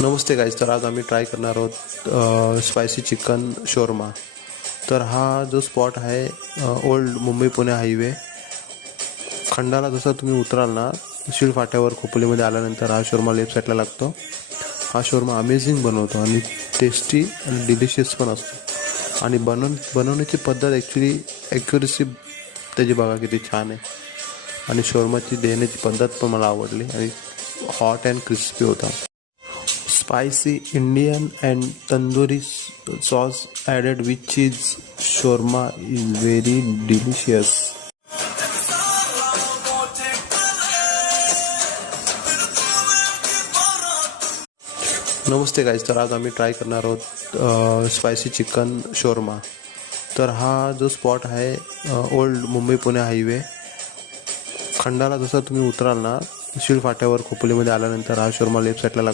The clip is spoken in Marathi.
नमस्ते गाईज. तर आज आम्ही ट्राय करणार आहोत स्पायसी चिकन शोरमा. तर हा जो स्पॉट आहे ओल्ड मुंबई पुणे हायवे खंडाला जसं तुम्ही उतराल ना, शीळ फाट्यावर खोपोलीमध्ये आल्यानंतर हा शोरमा लेफ्ट साईडला लागतो. हा शोरमा अमेझिंग बनवतो आणि टेस्टी आणि डिलिशियस पण असतो. आणि बनवण्याची पद्धत ॲक्युरसी त्याची बघा किती छान आहे. आणि शोरमाची देण्याची पद्धत पण मला आवडली आणि हॉट अँड क्रिस्पी होता. Spicy Indian and tandoori sauce added with cheese shawarma is very delicious. Namaste guys. तर आज आम्ही ट्राय करणार आहोत स्पायसी चिकन शोरमा. तर हा जो स्पॉट आहे ओल्ड मुंबई पुणे हायवे खंडाला जसं तुम्ही उतराल ना, शीळ फाट्यावर खोपोलीमध्ये आल्यानंतर हा शोरमा लेफ्ट साईडला लागतो.